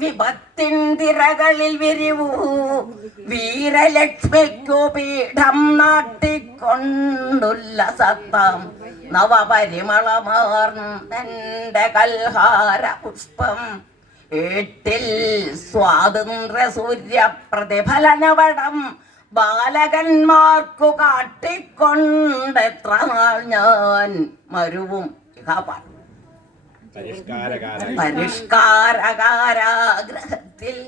വിപത്തിൻ തിരകളിൽ വിരിവൂ. വീരലക്ഷ്മിക്കു പീഠം നാട്ടിക്കൊണ്ടുല്ലസത്താം നവപരിമളമാർന്നെന്റെ കൽഹാര പുഷ്പം. ഏട്ടിൽ സ്വാതന്ത്ര്യ സൂര്യ പ്രതിഫലനവടം ബാലകന്മാർക്കു കാട്ടിക്കൊണ്ടെത്ര നാൾ ഞാൻ മരുവും ഇഹപാൻ പരിഷ്കാരകാരായി പരിഷ്കാരകാരാഗ്രഹത്തിൽ.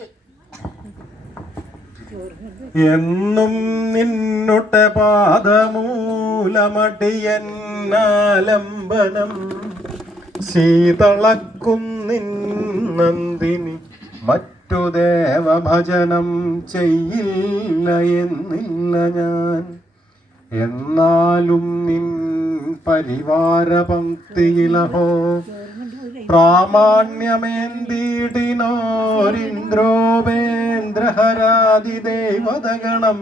എന്നും നിന്നുട്ട പാദമൂലമടിയന്നാലംബനം. ശീതളക്കുന്നിന്നന്തിനി മറ്റു ദേവഭജനം ചെയ്യില്ല എന്നില്ല ഞാൻ. എന്നാലും നിൻ പരിവാര പങ്ക്തിയിലഹോ പ്രാമാണ്യമേന്തിടിനോരിന്ദ്രോപേന്ദ്രഹരാതി ദേവതഗണം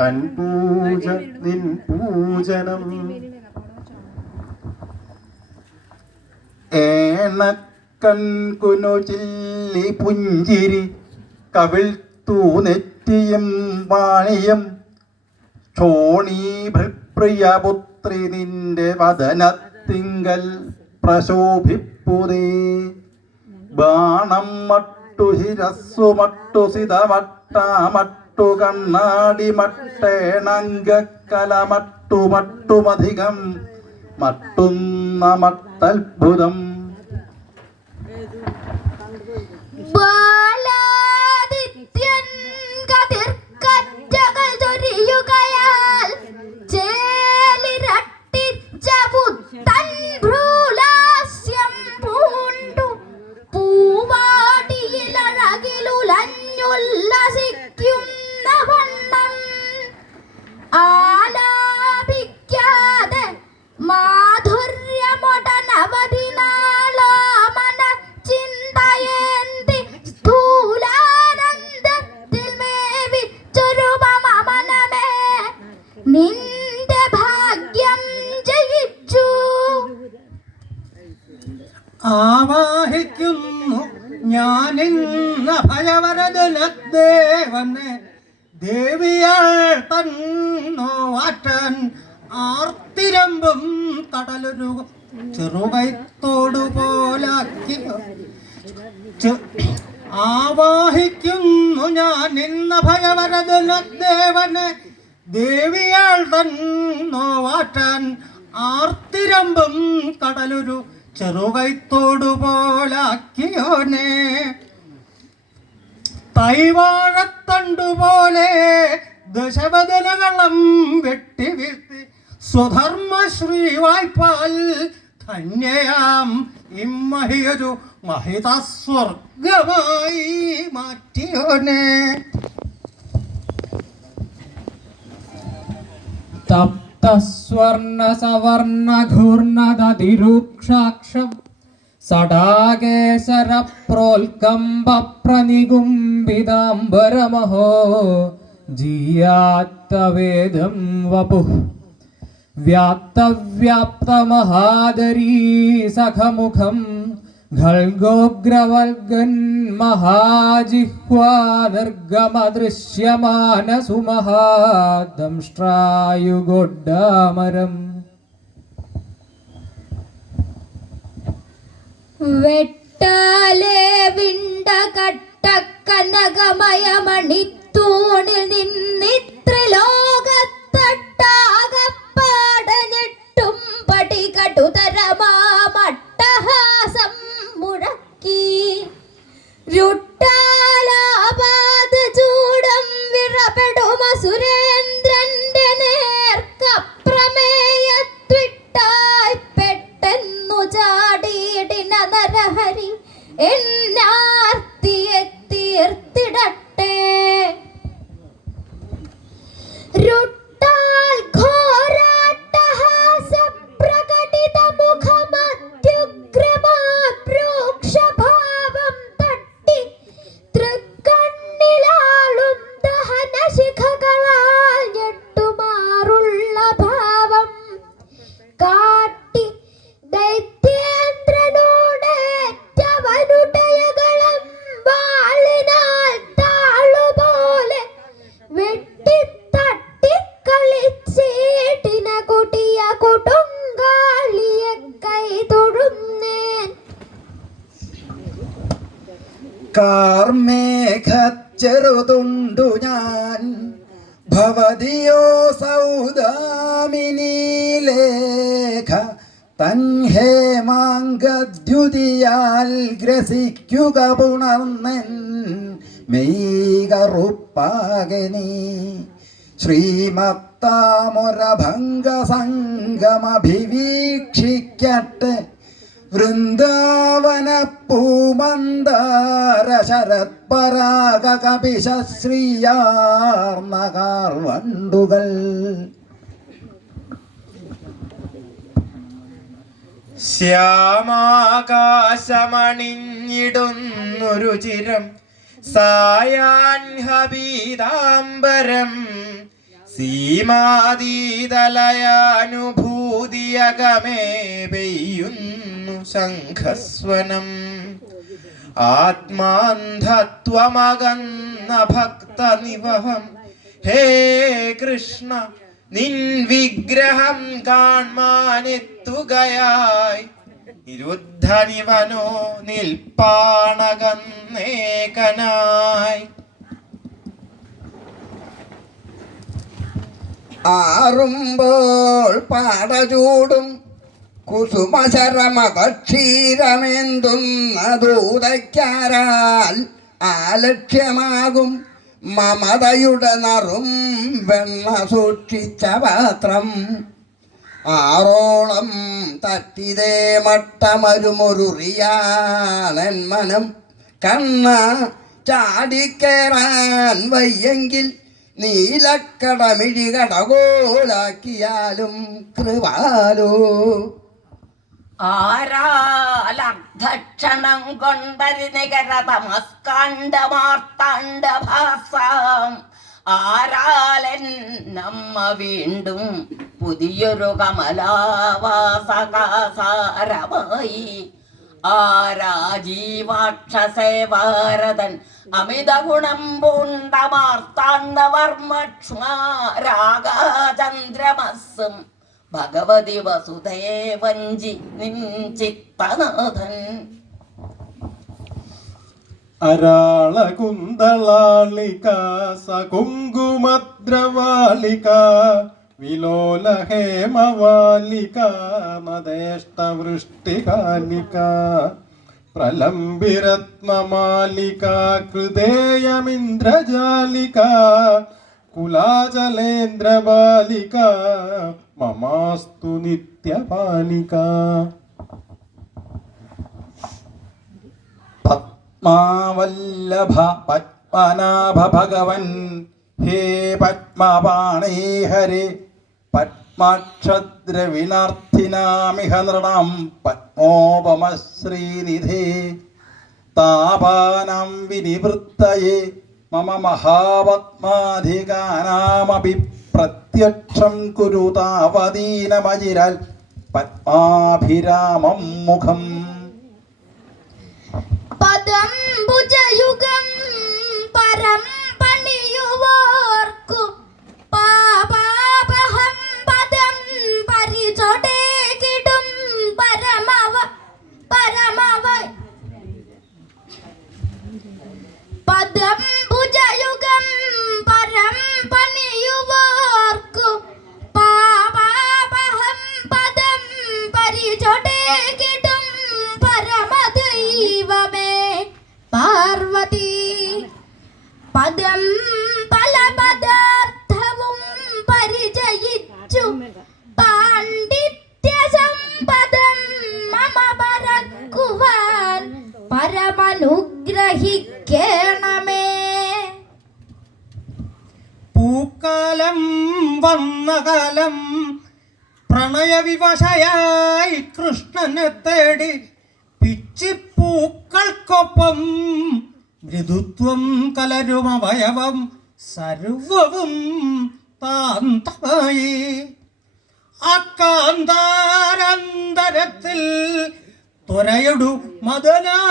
തൻ പൂജ നിൻ പൂജനം. ഏണക്കൺ കുനു ചില്ലി പുഞ്ചിരി കവിൾ തൂനെറ്റിയും വാണിയും. പാണിയം ക്ഷോണീഭൃപ്രിയപുത്രി നിന്റെ വദനത്തിങ്കൽ പ്രശോഭിപ്പുതേ. ബാണം മട്ടു ഹിരസ്സു മട്ടു സിതമട്ടാമട്ടു കണ്ണാടി മട്ടേണങ്കക്കല മട്ടു മട്ടുമധികം. മട്ടുന്ന മട്ടത്ഭുതം ഭയവരദലദേവനെ ദേവിയാൾ തന്നോ ആറ്റാൻ ആർത്തിരമ്പും കടലൊരു ചെറുകൈത്തോടു പോലാക്കി ആവാഹിക്കുന്നു ഞാൻ ഇന്ന ഭയവരദലദേവനെ ദേവിയാൾ തന്നോ ആറ്റാൻ ആർത്തിരമ്പും കടലൊരു ചെറുകൈത്തോടു പോലാക്കിയോനെ. തൈവാഴത്തണ്ടുപോലെ ദശവദനകളം വെട്ടി വീഴ്ത്തി സ്വധർമ്മ ശ്രീവായ്പാൽ ധന്യയാം ഇമ്മഹിയൊരു മഹിതസ്വർഗമായി മഹിത സ്വർഗമായി സവർണ തപ്തസ്വർണസവർണതതിരൂക്ഷാക്ഷം സടാകേശരപ്രോൽക്കമ്പപ്രനികുംബിതാംബരമഹോ ജീയാത്തവേദം വപുഃ. വ്യാപ്തവ്യാപ്തമഹാദരീ സഖമുഖം ഖൽഗോഗ്രവൽഗൻ മഹാജിഹ്വാ വെട്ടാലേ വിണ്ട കനകമയമണിത്തൂണിൽ നിന്നിത്ര ലോകത്തട്ടാകപ്പാടഞ്ഞിട്ടും പടി കടുതരമാമട്ടഹാസം മുഴക്കി കാർമേഘച്ചെറുതുണ്ടു ഞാൻ. ഭവതിയോ സൗദാമിനീലേഖ തൻഹേമാങ്കദ്യുതിയാൽ ഗ്രസിക്കുക പുണർന്നെൻ. മെയ്കറുപ്പാകനീ ശ്രീമത്താമുരഭംഗസംഗമഭിവീക്ഷിക്കട്ടെ. വൃന്ദാവന പൂമന്ദാര ശരത്പരാഗ കപിശ ശ്രീയാർന്ന കാർവണ്ടുകൾ ശ്യാമാകാശമണിഞ്ഞിടുന്നൊരു ചിരം സായാൻ ഹബീതാംബരം സീമാതീതലയാനുഭൂതിയകമേ പെയ്യുന്നു. ശംഖസ്വനം. ആത്മാന്ധത്വമകന്ന ഭക്തനിവഹം. ഹേ കൃഷ്ണ നിൻ വിഗ്രഹം കാൺമാനെത്തുകയായി നിരുദ്ധനിവനോ നിൽപ്പാണകന്നേകനായി. ആറുമ്പോൾ പാടചൂടും കുസുമശരമതക്ഷീരമെന്തുന്ന ദൂതയ്ക്കാരാൽ ആലക്ഷ്യമാകും മമതയുടെ നറും വെണ്ണ സൂക്ഷിച്ച പാത്രം. ആറോളം തട്ടിതേ മട്ടമരുമൊരുറിയാണൻ മനം കണ്ണ ചാടിക്കേറാൻ വയ്യെങ്കിൽ നീലക്കടമിഴി കടകോലാക്കിയാലും കൃപാലോ. ആരാലർദ്ധക്ഷണം കൊണ്ടരിനികരതമസ്കാണ്ഡമാർത്താണ്ഡ ഭാസാം ആരാലൻ നമ്മ വീണ്ടും പുതിയൊരു കമലാവാസകാസാരമായി ആരാജീവാക്ഷസേവാരതൻ അമിത ഗുണം പൂണ്ടമാർത്താണ്ഡവർമ്മക്ഷ്മാരാഗചന്ദ്രമസ്സും ഭഗവതി വസുദേവഞ്ചി നിൻ ചിത്തനാഥൻ അരാളകുന്തളാളിക സകുങ്കുമദ്രവാളിക വിലോല ഹേമവാലിക നദേഷ്ടവൃഷ്ടികാലിക പ്രലംബിരത്നമാലിക കൃതേയമിന്ദ്രജാലിക കുലാചലേന്ദ്രബാലിക മമാസ്തു നിത്യപാലിക. പത്മാവല്ലഭ പത്മനാഭ ഭഗവൻ. ഹേ പത്മപാണേ ഹരേ. പത്മാക്ഷദ്രവിണാർത്ഥിനാമിഹ നൃണം പത്മോപമ ശ്രീനിധേ താപാനാം വിനിവൃത്തയേ. മമ മഹാപത്മാധികാനാമപി പ്രത്യക്ഷം കുരു താവദീനമജിരാൽ പത്മാഭിരാമം മുഖം. പദം ഭുജയുഗം പരം പണിയുവോർക്കു. പാപാപഹം പദം പരിചൊടേകിടും പരമവ പരമവ. പദം ഭുജയുഗം പരം പണിയുവോർക്കു. പാപാപഹം പദം പരിചൊടേകിടും പരമദൈവമേ. പാർവതി പദം പല പദാർത്ഥവും പരിചയിച്ചു. പാണ്ഡിത്യ സമ്പദം മമ പരക്കുവാൻ പരമനുഗ്രഹിക്കണമേ പൂക്കാലം വന്ന കാലം പ്രണയവിവശയായി കൃഷ്ണനെ തേടി പിച്ചിപ്പൂക്കൾക്കൊപ്പം മൃദുത്വം കലരും അവയവം സർവവും താന്തമായി അക്കാന്താരന്തരത്തിൽ തുരയിടു മദനാവേശവൈവശ്യം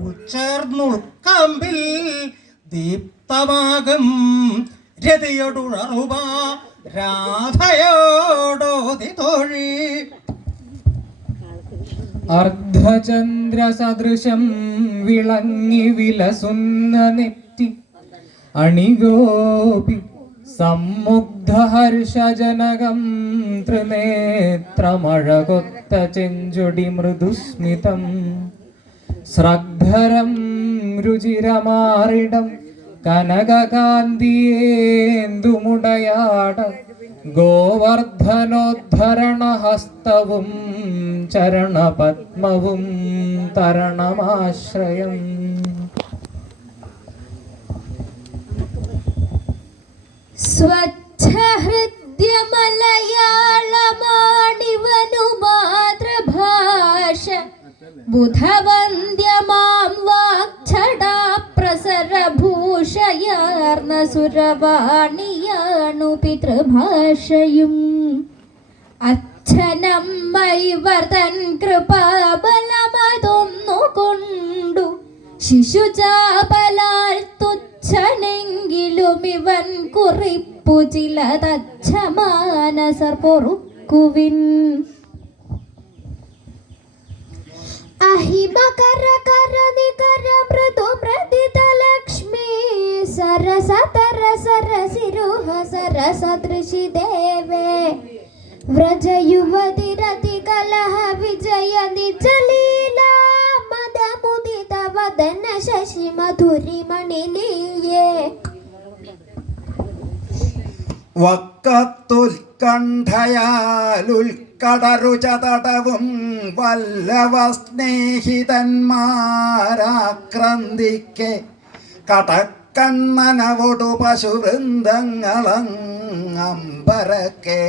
ഉച്ചേർന്നുൾക്കാമ്പിൽ ദീപ്തമാകും രതിയൊടുററുമ രാധയോടോതി തോഴി. അർദ്ധചന്ദ്രസദൃശം വിളങ്ങി വിലസുന്ന നെറ്റി അണിഗോപി സമ്മുഗ്ധഹർഷജനകം ത്രിനേത്രമഴകൊത്ത ചെഞ്ചൊടി മൃദുസ്മിതം. സ്രഗ്ധരം രുചിരമാറിടം. കനകകാന്തിയേന്തുമുടയാട ഗോവർദ്ധനോദ്ധരണഹസ്തവും ചരണപത്മവും തരണമാശ്രയം. സ്വച്ഛഹൃദ്യമലയാളമാണിവനു മാതൃഭാഷ. ബുധവന്ദ്യമാം വാക്ഛടാ പ്രസരഭൂഷയാർന്ന സുരവാണിയാണു പിതൃഭാഷയും. അച്ഛനമ്മൈവർതൻ കൃപാബലമതൊന്നു കൊണ്ടു ശിശുചാപലാൽ തുച്ഛനെങ്കിലും ഇവൻ കുറിപ്പു ചിലതച്ഛമാനസർ പൊറുക്കുവിൻ. അഹിമകര കര നികര മൃദു പ്രദിത ലക്ഷ്മി സരസതര സരസിരുഹ സരസദൃശി ദേവേ വ്രജ യുവതി രതി കലഹ വിജയ നിജലീല മദമുദിത വദന ശശി മധുരി മണിലീയേ വക്കത്തുൽക്കണ്ഠയാലുൽക്കടരുചതടവും വല്ലവ സ്നേഹിതന്മാരാക്രന്തിക്കെ കടക്കണ്ണനവൊടു പശുവൃന്ദങ്ങളങ്ങമ്പരക്കെ.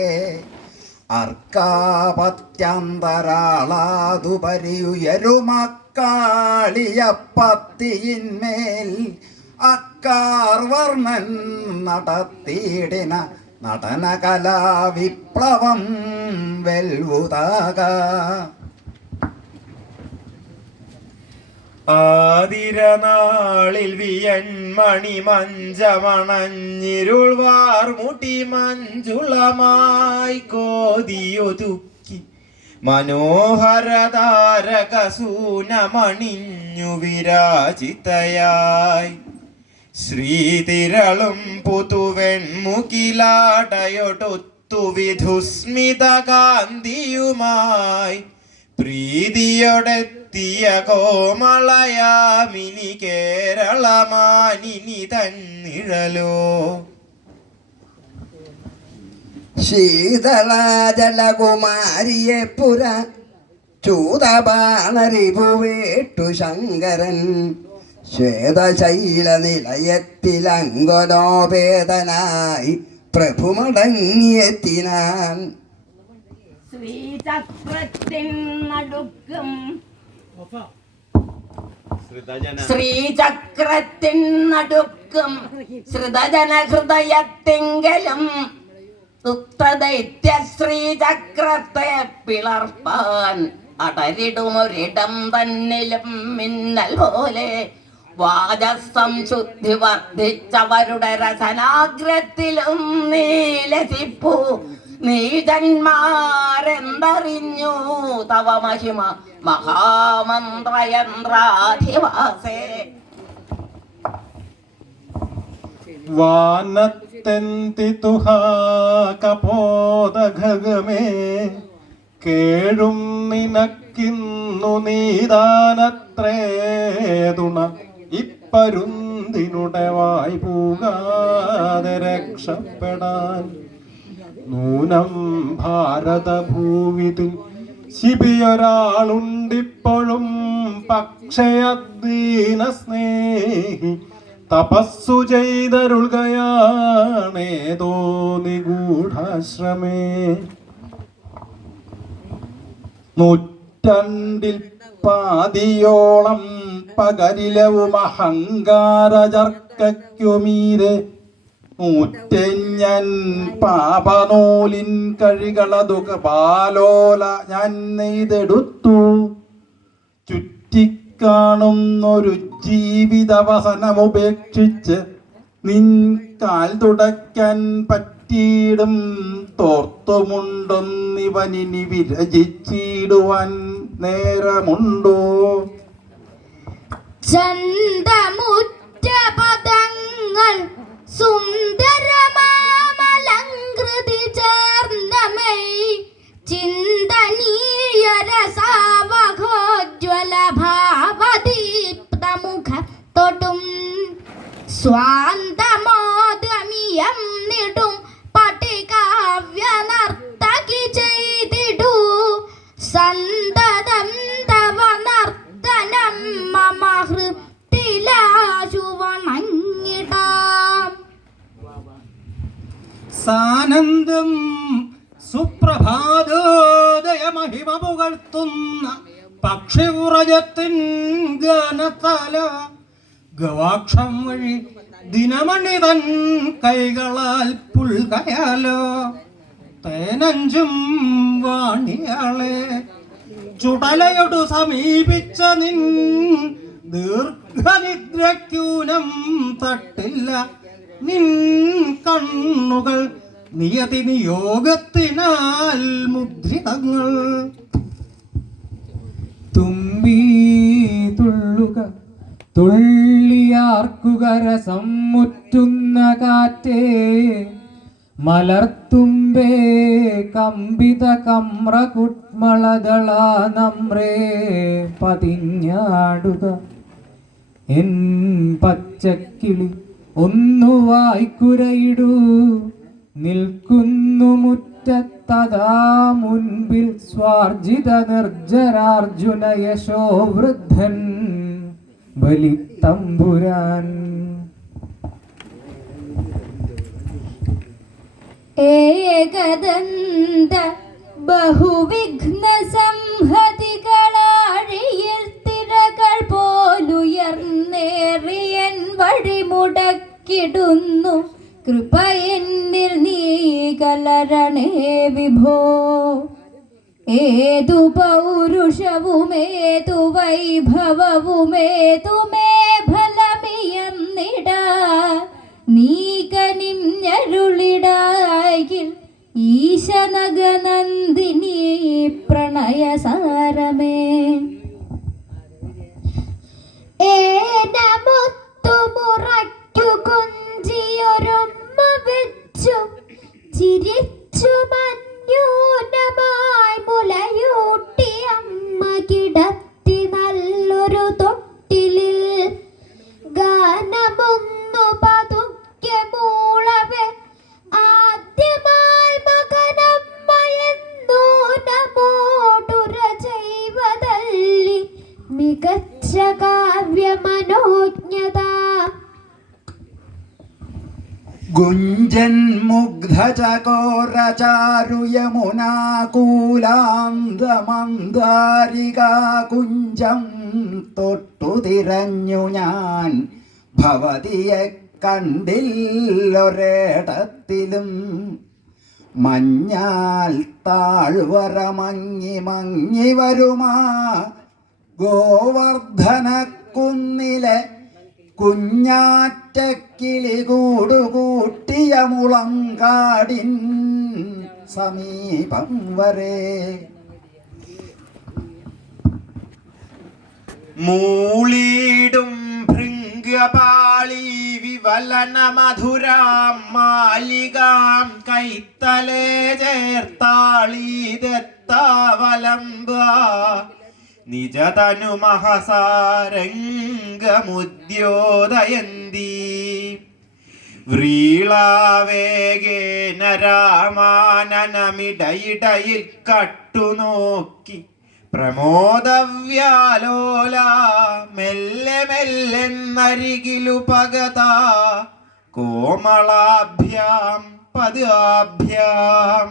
അർക്കാപത്യന്തരാളാതുപരിയുയരുമക്കാളിയപ്പത്തിയിന്മേൽ അക്കാർവർണൻ നടത്തിയിടിന നടനകലാവിപ്ലവം വെൽവുതാക ആതിരനാളിൽ വിയൻമണി മഞ്ചമണഞ്ഞിരുൾവാർ മുടി മഞ്ചുളമായി കോതിയൊതുക്കി. മനോഹരതാരകസൂനമണിഞ്ഞു വിരാജിതയായി. ശ്രീതിരളും പുതുവെൺമുകിലാടയൊടൊത്തു വിധുസ്മിത കാന്തിയുമായി പ്രീതിയൊടെത്തിയ കോമളയാമിനി കേരളമാനിനി തന്നിഴലോ. ശീതളാജലകുമാരിയെ പുര ചൂതബാണരിപുവേട്ടു ശങ്കരൻ. ശ്വേതശൈല നിലയത്തിലങ്കൊലോപേതനായി പ്രഭുമടങ്ങിയെത്തിനാൻ ശ്രീചക്രത്തിൻ നടുക്കും. ശ്രീചക്രത്തിൻ നടുക്കും. ശ്രുതജന ഹൃദയത്തിങ്കലും ശ്രീചക്രത്തെ പിളർപ്പാൻ അടരിടുമൊരിടം തന്നിലും മിന്നൽ പോലെ വാചസം ശുദ്ധി വർദ്ധിച്ചവരുടെ രസനാഗ്രത്തിലും നീലസിപ്പു നീജന്മാരെന്തറിഞ്ഞു തവ മഹിമ മഹാമന്ത്രയന്ത്രാധിവാസേ. വാനത്തെന്തിതുഹാകപോതഘഗമേ കേഴും നിനക്കിന്നു നീതാനത്രേ തുണ ഇപ്പരുന്തിനുടെ വായ് പൂകാതെ രക്ഷപ്പെടാൻ നൂനം ഭാരതഭൂവിതിൽ ശിബിയൊരാളുണ്ടിപ്പോഴും പക്ഷയദ്ദീന സ്നേഹി തപസ്സു ചെയ്തരുൾകയാണേതോ നിഗൂഢാശ്രമേ. നൂറ്റണ്ടിൽ പാതിയോളം പകരിലവും അഹങ്കാരചർക്കുമീരെ നൂറ്റഞ്ഞൻ പാപനൂലിൻ കഴികളതു പാലോല ഞാൻ നെയ്തെടുത്തു. ചുറ്റിക്കാണുന്നൊരു ജീവിതവസനമുപേക്ഷിച്ച് നിൻ കാൽ തുടയ്ക്കാൻ പറ്റിയിടും തോർത്തുമുണ്ടൊന്നിവനിനി വിരചിച്ചിടുവാൻ നേരമുണ്ടോ? ചന്തമുറ്റ പദങ്ങൾ സുന്ദരമാമലങ്കൃതി ചേർന്നമൈ ചിന്തനീയരസാവഘോജ്വല ഭാവദീപ്തമുഖ തൊടും സ്വാന്തമോദമിയം നിടും പട്ടികാവ്യനർത്തകി ചെയ്തിടൂ സന്തതം സാനന്ദം സുപ്രഭാതോദയ മഹിമ പുകഴ്ത്തുന്ന പക്ഷിവ്രജത്തിൻ ഗാനത്താല ഗവാക്ഷം വഴി ദിനമണി തൻ കൈകളാൽ പുൽകയാലോ. തേനഞ്ചും വാണിയാളെ ചുടലയൊടു സമീപിച്ച നിൻ ദീർഘനിദ്രക്യൂനം തട്ടില്ല. നിൻ കണ്ണുകൾ നിയതി നിയോഗത്തിനാൽ മുദ്രിതങ്ങൾ. തുമ്പി തുള്ളുക തുള്ളിയാർക്കുക രസം മുറ്റുന്ന കാറ്റേ. മലർത്തുമ്പേ കമ്പിത കമ്ര കുട്മളദള നമ്രേ പതിഞ്ഞാടുക. എൻ പച്ചക്കിളി ഒന്നു വായ്ക്കുരയിടൂ. നിൽക്കുന്നു മുറ്റത്തതാ മുൻപിൽ സ്വാർജിത നിർജരാർജുന യശോവൃദ്ധൻ. ബലിത്തമ്പുരാൻ ഏകദന്ത ബഹുവിഘ്ന സംഹതികളാഴിയിൽ തിരകൾ പോലുയർന്നേറിയൻ വഴിമുടക്കിടുന്നു. കൃപ എന്നിൽ നീ കലരണേ വിഭോ. ഏതു പൗരുഷവുമേതു വൈഭവവുമേതുമേ ഫലമിയം നിട നീകനിഞ്ഞരുളിടായിൽ ഈശനഗനന്ദിനി പ്രണയസാരമേ. മുഗ്ധചകോരചാരുയമുനാകൂലാന്തമന്ദാരികാ കുഞ്ചം തൊട്ടു തിരഞ്ഞു ഞാൻ ഭവതിയെ കണ്ടില്ലൊരേടത്തിലും. മഞ്ഞാൽ താഴ്വര മങ്ങി മങ്ങി വരുമാ ഗോവർദ്ധനക്കുന്നിലെ കുഞ്ഞാറ്റക്കിളി കൂടുകൂട്ടിയ മുളങ്കാടിൻ സമീപം വരെ. മൂളീടും ഭൃംഗപാളി വിവലന മധുരാം മാലികാം കൈത്തലേ ചേർത്താളീതെത്താവലംബ. നിജതനു മഹസാരംഗമുദ്യോദയന്തി. വ്രീളാവേഗേന രാമാനനമിടയിടയിൽ കട്ടുനോക്കി പ്രമോദവ്യാലോല മെല്ലെ മെല്ലെന്നരികിലു പകത കോമളാഭ്യാം പദാഭ്യാം.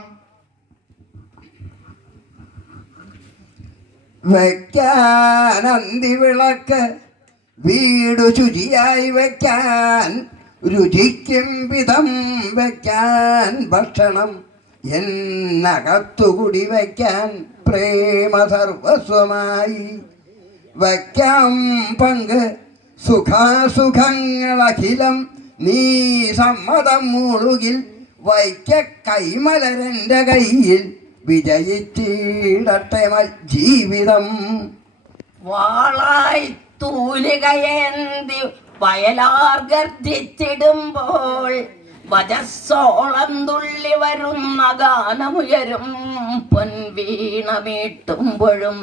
വയ്ക്കാൻ അന്തിവിളക്ക് വീടു ശുചിയായി വയ്ക്കാൻ രുചിക്കും വിധം വയ്ക്കാൻ ഭക്ഷണം എന്നകത്തുകൂടി വയ്ക്കാൻ പ്രേമ സർവസ്വമായി വയ്ക്കാം പങ്ക് സുഖാസുഖങ്ങളഖിലം. നീ സമ്മതം മുഴുകിൽ വയ്ക്ക കൈമലരന്റെ കയ്യിൽ. വിജയിച്ചിടട്ടെ ജീവിതം. വാളായി തൂലികയേന്തി വയലാർ ഗർജിച്ചിടുമ്പോൾ വജസ്സോളം തുള്ളി വരുന്ന ഗാനമുയരും പൊൻവീണ പൊൻവീണമീട്ടുമ്പോഴും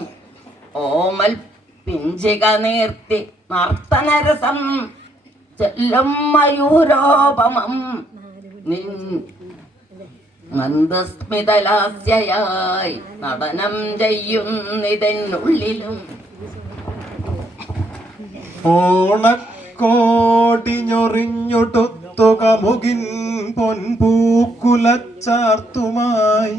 ഓമൽ പിഞ്ചിക നീർത്തി നർത്തനരസം ചെല്ലും മയൂരോപമം. നിൻ മന്ദസ്മിതലാസ്യയായി നടനം ചെയ്യുന്നിതെന്നുള്ളിലും. ഓണക്കോടിഞ്ഞൊറിഞ്ഞൊടുത്തുക മുകിൻ പൊൻപൂക്കുലച്ചാർത്തുമായി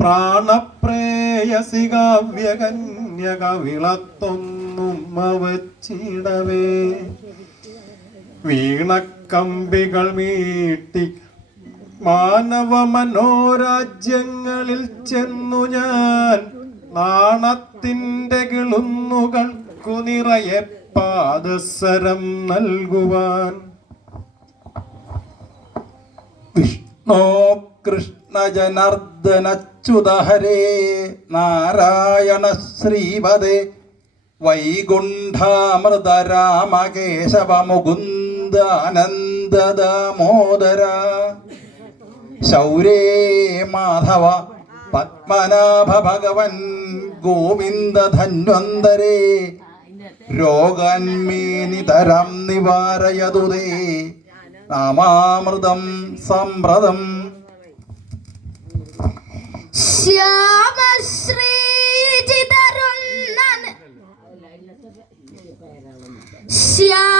പ്രാണപ്രേയസികാവ്യകന്യക വിളത്തൊന്നും വച്ചിടവേ വീണക്കമ്പികൾ മീട്ടി മാനവ മനോരാജ്യങ്ങളിൽ ചെന്നു ഞാൻ നാണത്തിന്റെ കിളുന്നുകൾക്കു നിറയെ പാദസരം നൽകുവാൻ വിഷ്ണോ കൃഷ്ണ ജനാർദ്ദനച്യുതഹരേ നാരായണ ശ്രീപദേ വൈകുണ്ഠാമൃത രാമകേശവ മുകുന്ദ ആനന്ദ ദാമോദര ശൗരേ മാധവ പത്മനാഭ ഭഗവൻ ഗോവിന്ദ ധന്വന്തരേ. രോഗാന്മേനിതരം നിവാരയതു നാമാമൃതം സമ്പ്രദം ശ്യാമശ്രീചിതരുന്ന ശ്യാമശ്രീചിതരുന്ന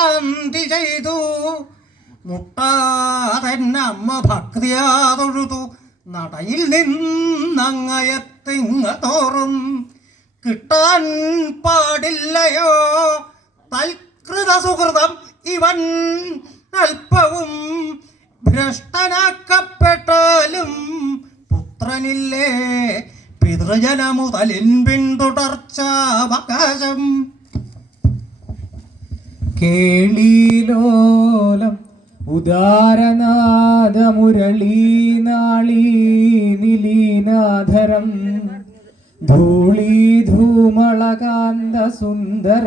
ശാന്തി ചെയ്തു. മുട്ടാതെന്നമ്മ ഭക്തിയാതൊഴുതു. നടയിൽ നിന്നങ്ങയത്തിങ്ങ തോറും. കിട്ടാൻ പാടില്ലയോ? തൽകൃത സുഹൃതം ഇവൻ അല്പവും ഭ്രഷ്ടനാക്കപ്പെട്ടാലും പുത്രനില്ലേ? പിതൃജന മുതലിൻ പിന്തുടർച്ചാവകാശം. കേളീലോലം ഉദാരനാദമുരളീനാളീ നിലീനാധരം. ധൂളീധൂമളകാന്ത സുന്ദര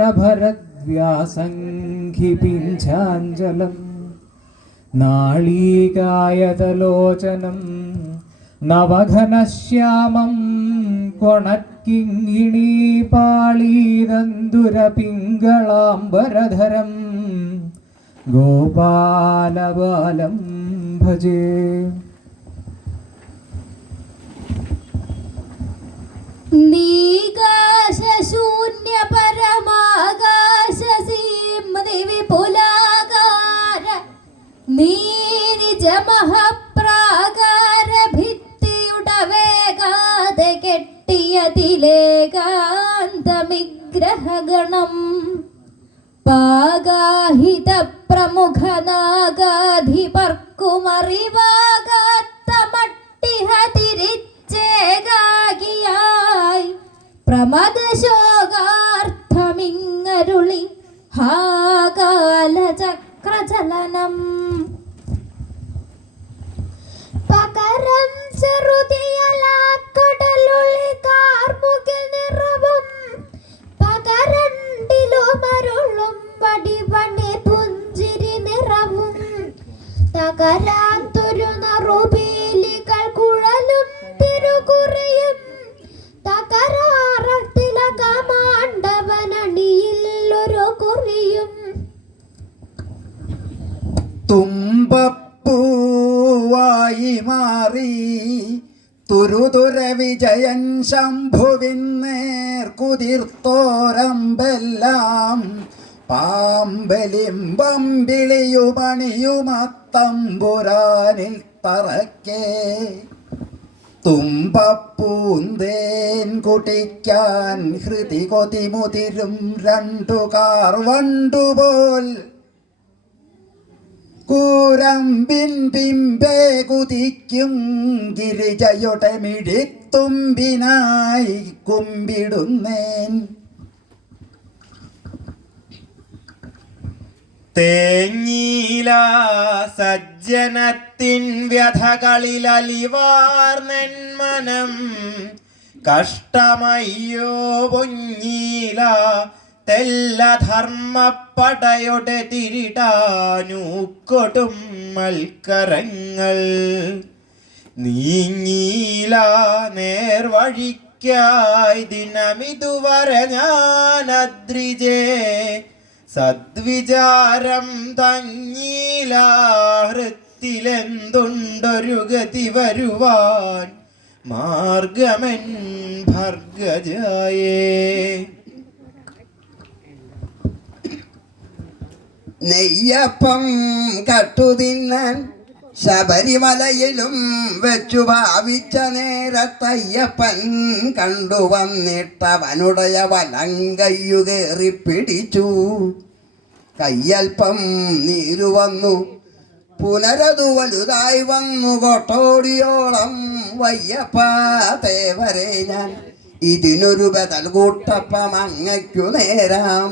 പിഞ്ചാഞ്ചലം നാളീകായതലോചനം നവഘനശ്യാമം കൊണക്കിങ്ങിണീ പാളീതന്തുരപിംഗളാംബരധരം ഗോപാലബാലം ഭജേ. നീകാശൂന്യ പരമാകാശ നീ വിപുലാകാര നീനിജ കെട്ടിയതിലേകാന്തമിഗ്രഹഗണം. പാകാഹിത പ്രമുഖനാഗാധിപർക്കുമറിവാകാത്ത മട്ടിഹ തിരിച്ചേകാകിയായി പ്രമദശോകാർത്ഥമിങ്ങരുളി ഹാകാലചക്രചലനം. പകരം ചെറുതിയലാക്കടലുള്ളി തകരാന്തൊരു നറുപീലികൾ കുഴലും തിരുകുറിയും. തകരാറത്തിലകമാണ്ടവനണിയിൽ ഒരു കുറിയും തുമ്പപ്പൂവായി മാറി ഗുരുതുര വിജയൻ ശംഭുവിൻ നേർക്കുതിർത്തോരമ്പെല്ലാം പാമ്പലിമ്പം വിളിയുമണിയുമത്തമ്പുരാനിൽ തറക്കേ. തുമ്പപ്പൂന്തേൻ കുട്ടിക്കാൻ ഹൃതി കൊതിമുതിരും രണ്ടു കാർ വണ്ടുപോൽ കൂരമ്പിൻ പിമ്പേ കുതിക്കും ഗിരിജയുടെ മിഴിത്തുമ്പിനായി കുമ്പിടുന്നേൻ. തേങ്ങീല സജ്ജനത്തിൻ വ്യഥകളിൽ അലിവാർന്നെന്മനം കഷ്ടമയ്യോ പൊഞ്ഞീല തെല്ലധർമ്മപ്പടയുടെ തിരിടാനൂക്കൊടും മൽക്കരങ്ങൾ. നീങ്ങീല നേർവഴിക്കായി ദിനമിതുവരെ ഞാനദ്രിജേ. സദ്വിചാരം തങ്ങീല ഹൃത്തിലെന്തുണ്ടൊരു ഗതി വരുവാൻ മാർഗമൻ ഭർഗജായേ. നെയ്യപ്പം കട്ടുതിന്നാൻ ശബരിമലയിലും വെച്ചു ഭാവിച്ച നേരത്തയ്യപ്പൻ കണ്ടുവന്നിട്ടവനുടയ വലങ്കയ്യു കയറി പിടിച്ചു. കയ്യൽപ്പം നീരു വന്നു. പുനരതു വലുതായി വന്നു. കൊട്ടോടിയോളം വയ്യപ്പ തേവരെ ഞാൻ. ഇതിനൊരു ബദൽ കൂട്ടപ്പം അങ്ങയ്ക്കു നേരാം.